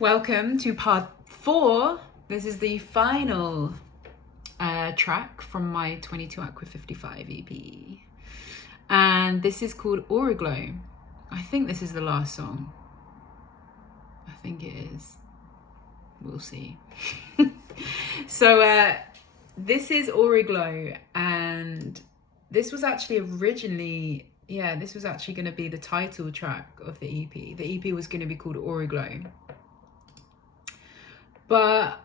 Welcome to part 4. This is the final track from my 22 Aqua 55 EP. And this is called AURAGLÅW. I think this is the last song. I think it is. We'll see. So this is AURAGLÅW, and this was actually originally, this was actually going to be the title track of the EP. The EP was going to be called AURAGLÅW. But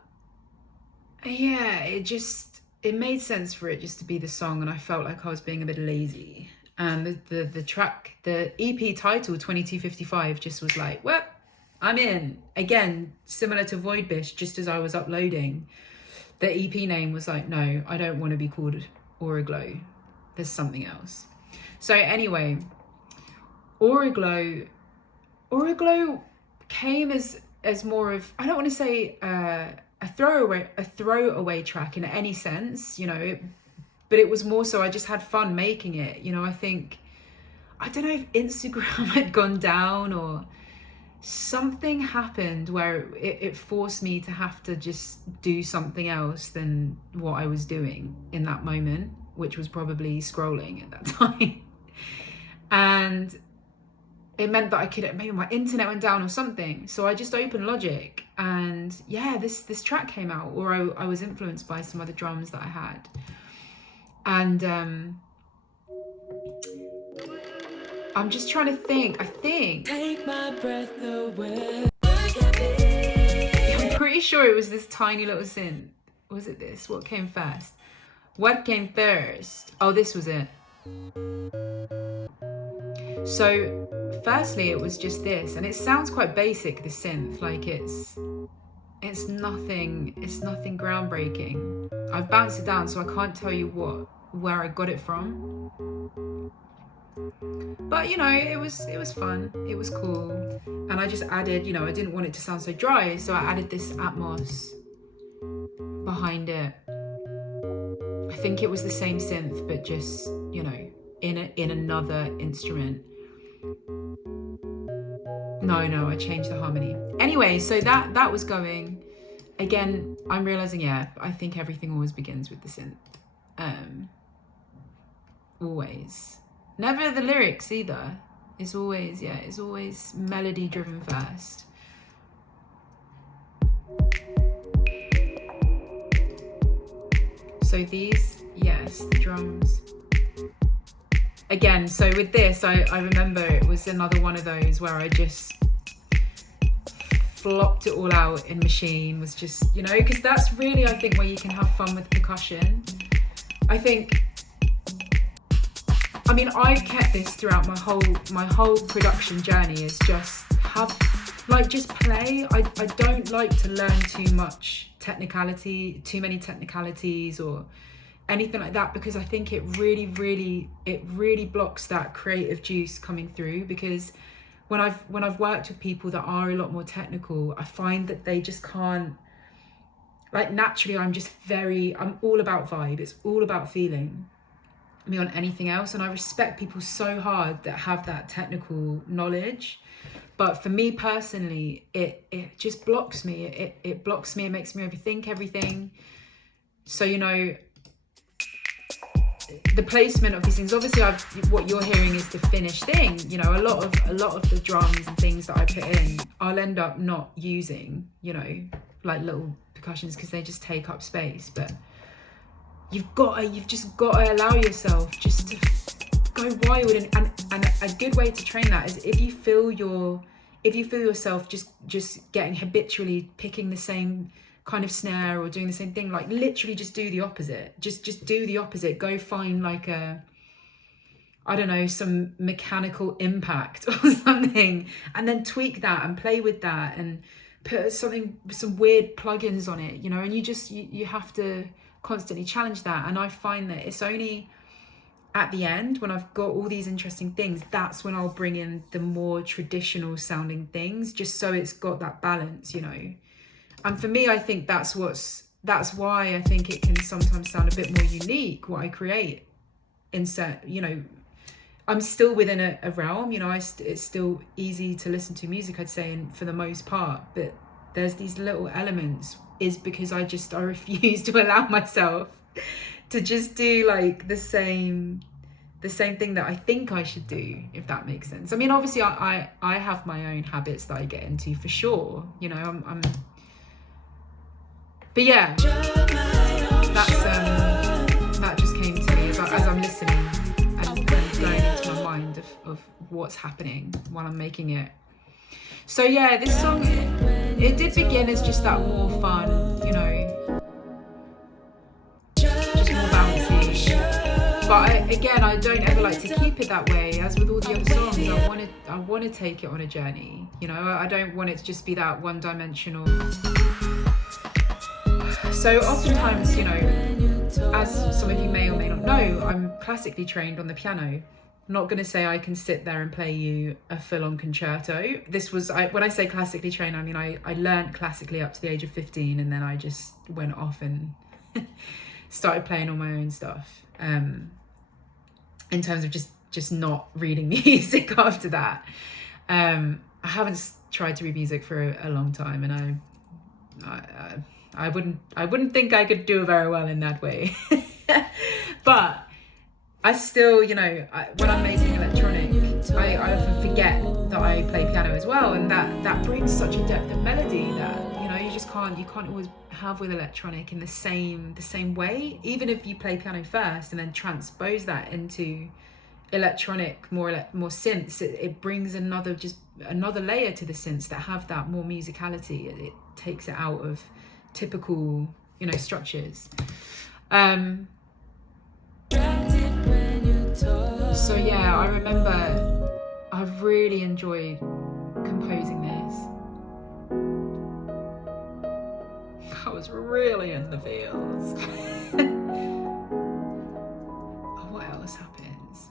yeah, it made sense for it just to be the song, and I felt like I was being a bit lazy. And the track, the EP title 2255 just was like, well, I'm in. Again, similar to Void Bish, just as I was uploading, the EP name was like, no, I don't want to be called AURAGLÅW. There's something else. So anyway, AURAGLÅW came as more of, I don't want to say a throwaway track in any sense, you know, but it was more so I just had fun making it. You know, I don't know if Instagram had gone down or something happened where it forced me to have to just do something else than what I was doing in that moment, which was probably scrolling at that time. And it meant that maybe my internet went down or something. So I just opened Logic, and yeah, this track came out, or I was influenced by some other drums that I had. And I'm just trying to think. I think take my breath away. I'm pretty sure it was this tiny little synth. Was it this? What came first? What came first? Oh, this was it. So firstly, it was just this, and it sounds quite basic, the synth, like it's nothing groundbreaking. I've bounced it down, so I can't tell you where I got it from. But you know, it was fun, it was cool. And I just added, you know, I didn't want it to sound so dry, so I added this Atmos behind it. I think it was the same synth, but just, you know, in another instrument. No, I changed the harmony. Anyway, so that was going. Again, I'm realizing, yeah, I think everything always begins with the synth. Always. Never the lyrics either. It's always melody driven first. So these, yes, the drums. Again, so with this, I remember it was another one of those where I just flopped it all out in Machine, was just, you know, because that's really, I think, where you can have fun with percussion. I mean, I've kept this throughout my whole production journey, is just just play. I don't like to learn too many technicalities or anything like that, because I think it really blocks that creative juice coming through. Because when I've worked with people that are a lot more technical, I find that they just can't, like, naturally I'm all about vibe. It's all about feeling me on anything else. And I respect people so hard that have that technical knowledge. But for me personally, it just blocks me. It blocks me. It makes me overthink everything. So, you know, the placement of these things, obviously what you're hearing is the finished thing. You know, a lot of the drums and things that I put in, I'll end up not using, you know, like little percussions, because they just take up space. But you've just got to allow yourself just to go wild. And a good way to train that is if you feel yourself just getting habitually picking the same kind of snare or doing the same thing, like literally just do the opposite. Just do the opposite. Go find like I don't know, some mechanical impact or something, and then tweak that and play with that and put some weird plugins on it, you know. And you have to constantly challenge that. And I find that it's only at the end, when I've got all these interesting things, that's when I'll bring in the more traditional sounding things, just so it's got that balance, you know. And for me, I think that's why I think it can sometimes sound a bit more unique, what I create. You know, I'm still within a realm, you know, it's still easy to listen to music, I'd say, for the most part, but there's these little elements is because I refuse to allow myself to just do like the same thing that I think I should do, if that makes sense. I mean, obviously I have my own habits that I get into for sure, you know. I'm but yeah, that just came to me as I'm listening and going into my mind of what's happening while I'm making it. So yeah, this song, it did begin as just that more fun, you know, just more bouncy. But I don't ever like to keep it that way. As with all the other songs, I want to take it on a journey. You know, I don't want it to just be that one-dimensional. So oftentimes, you know, as some of you may or may not know, I'm classically trained on the piano. I'm not going to say I can sit there and play you a full-on concerto. This was, when I say classically trained, I mean I learned classically up to the age of 15, and then I just went off and started playing all my own stuff. In terms of just not reading music after that. I haven't tried to read music for a long time, and I wouldn't think I could do very well in that way. But I still, you know, when I'm making electronic, I often forget that I play piano as well, and that brings such a depth of melody that, you know, you can't always have with electronic in the same way. Even if you play piano first and then transpose that into electronic, more synths, it brings another layer to the synths that have that more musicality. It takes it out of typical, you know, structures. So yeah, I remember I've really enjoyed composing this. I was really in the feels. Oh, what else happens?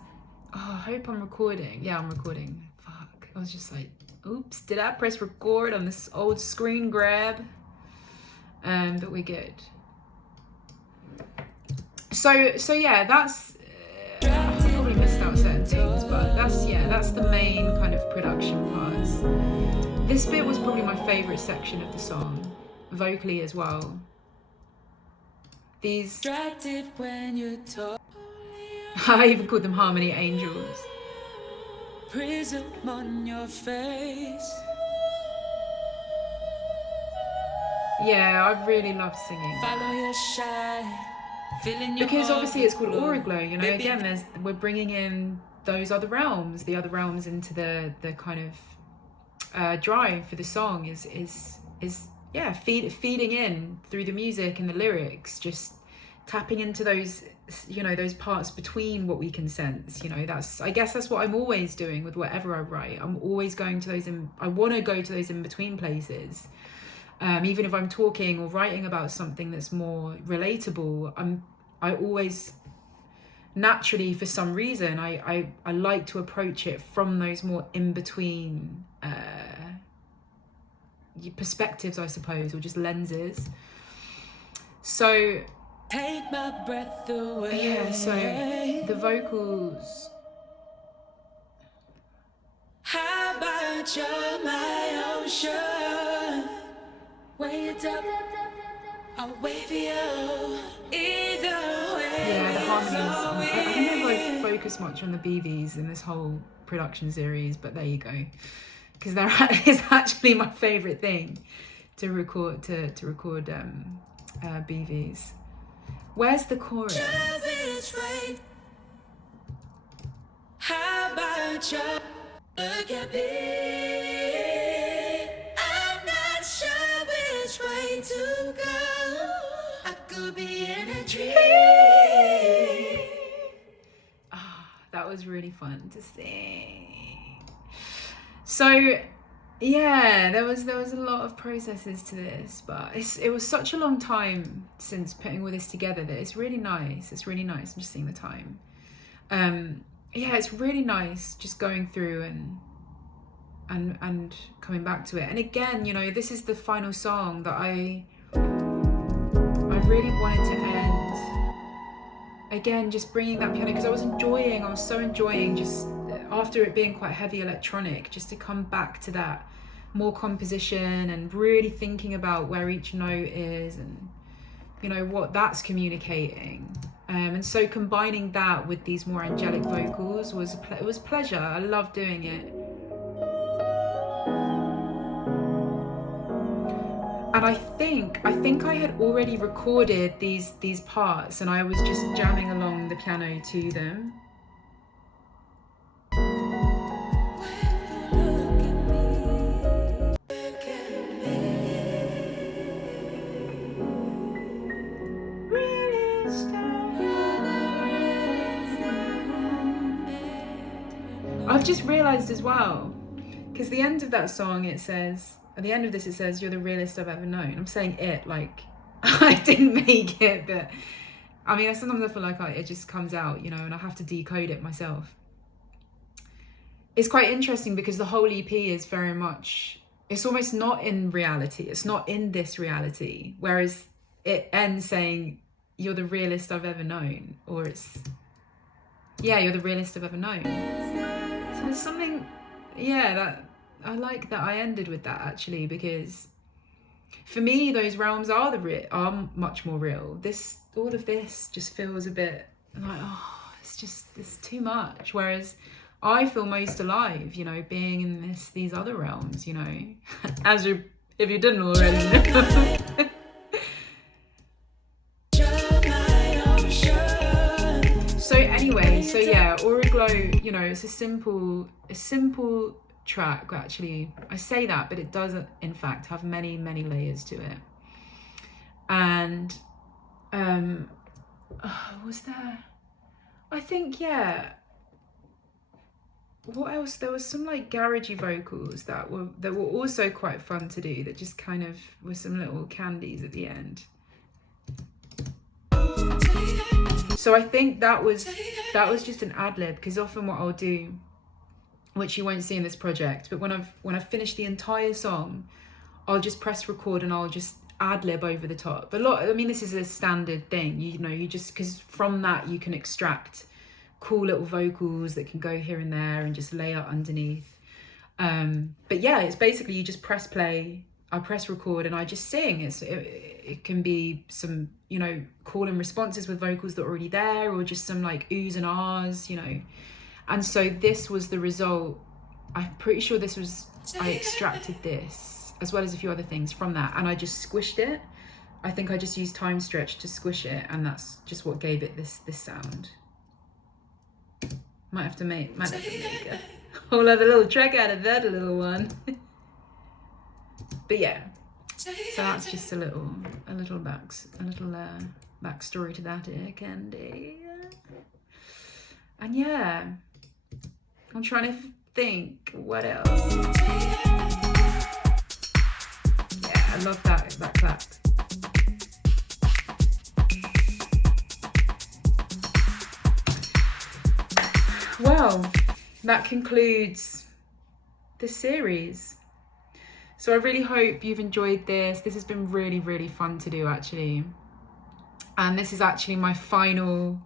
Oh, I hope I'm recording. Yeah, I'm recording. Fuck. I was just like, oops, did I press record on this old screen grab? But we're good. So yeah, that's I probably missed out certain things, but that's the main kind of production parts. This bit was probably my favorite section of the song, vocally as well. These when you talk. I even called them harmony angels. Prism on your face. Yeah, I really love singing. Follow your shine. Because obviously it's called AURAGLÅW, you know. Again, we're bringing in those other realms, the other realms into the kind of drive for the song is feeding in through the music and the lyrics, just tapping into those, you know, those parts between what we can sense. You know, I guess that's what I'm always doing with whatever I write. I'm always going to those I want to go to those in between places. Even if I'm talking or writing about something that's more relatable, I always naturally, for some reason, I like to approach it from those more in between perspectives, I suppose, or just lenses. So take my breath away. Yeah, so the vocals. How about you're my ocean? Wait up, I'll wait for you. Either way. Yeah, the harmonies. I never like focus much on the BVs in this whole production series, but there you go. Because it's actually my favourite thing to record BVs. Where's the chorus? How about you look at me? I'm not sure which way to go. I could be in a dream. That was really fun to sing. So yeah, there was a lot of processes to this, but it was such a long time since putting all this together that it's really nice. It's really nice. I'm just seeing the time. Yeah, it's really nice just going through and coming back to it. And again, you know, this is the final song that I really wanted to end. Again, just bringing that piano, because I was so enjoying just after it being quite heavy electronic, just to come back to that more composition and really thinking about where each note is and, you know, what that's communicating. And so combining that with these more angelic vocals was it was pleasure. I love doing it. And I think I had already recorded these parts, and I was just jamming along the piano to them. I've just realised as well, because the end of that song, it says, at the end of this it says, "You're the realest I've ever known." I'm saying it like I didn't make it, but I mean, sometimes I feel like it just comes out, you know, and I have to decode it myself. It's quite interesting because the whole EP is very much, it's almost not in reality, it's not in this reality, whereas it ends saying, "You're the realest I've ever known," or it's, yeah, "You're the realest I've ever known." So there's something, yeah, that I like that I ended with that, actually, because for me those realms are much more real. All of this just feels a bit like, oh, it's too much, whereas I feel most alive, you know, being in these other realms, you know, if you didn't already know. So anyway, so yeah, AURAGLÅW, you know, it's a simple track, actually. I say that, but it does in fact have many layers to it. And was there, I think, yeah, what else? There was some like garagey vocals that were also quite fun to do, that just kind of were some little candies at the end. So I think that was just an ad-lib, because often what I'll do, which you won't see in this project, but when I've finished the entire song, I'll just press record and I'll just ad-lib over the top. But I mean, this is a standard thing, you know, you just, because from that you can extract cool little vocals that can go here and there and just layer underneath. But yeah, it's basically, you just press play, I press record, and I just sing. It can be some, you know, call and responses with vocals that are already there, or just some like oohs and ahs, you know. And so this was the result. I'm pretty sure I extracted this as well as a few other things from that, and I just squished it. I think I just used time stretch to squish it, and that's just what gave it this sound. Might have to make a whole other little track out of that little one. But yeah, so that's just a little backstory to that here, Candy. And yeah, I'm trying to think what else. Yeah, I love that clap. Well, that concludes the series. So I really hope you've enjoyed this. This has been really fun to do, actually. And this is actually my final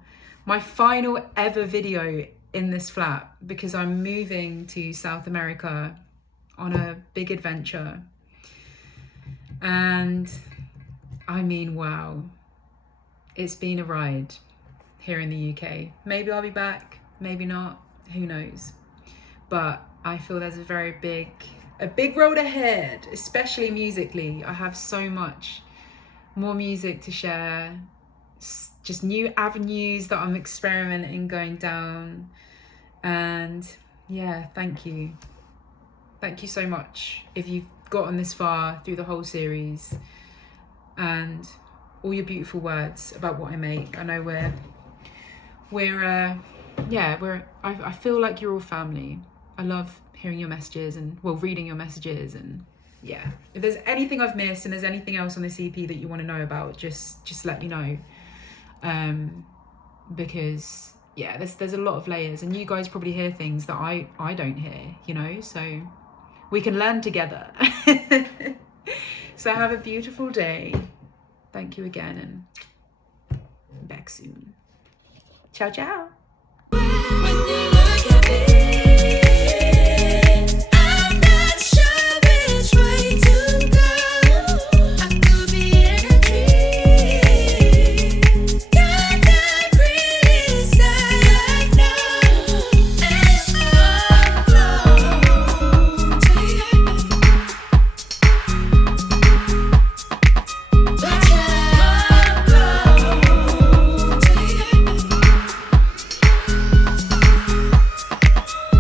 ever video in this flat, because I'm moving to South America on a big adventure. And I mean, wow, it's been a ride here in the UK. Maybe I'll be back, maybe not, who knows. But I feel there's a big road ahead, especially musically. I have so much more music to share, just new avenues that I'm experimenting going down. And yeah, thank you so much if you've gotten this far through the whole series, and all your beautiful words about what I make. I know I feel like you're all family. I love hearing your messages and, well, reading your messages. And yeah, if there's anything I've missed and there's anything else on this EP that you want to know about, just let me know. Because yeah, there's a lot of layers, and you guys probably hear things that I don't hear, you know, so we can learn together. So have a beautiful day. Thank you again, and back soon. Ciao, ciao.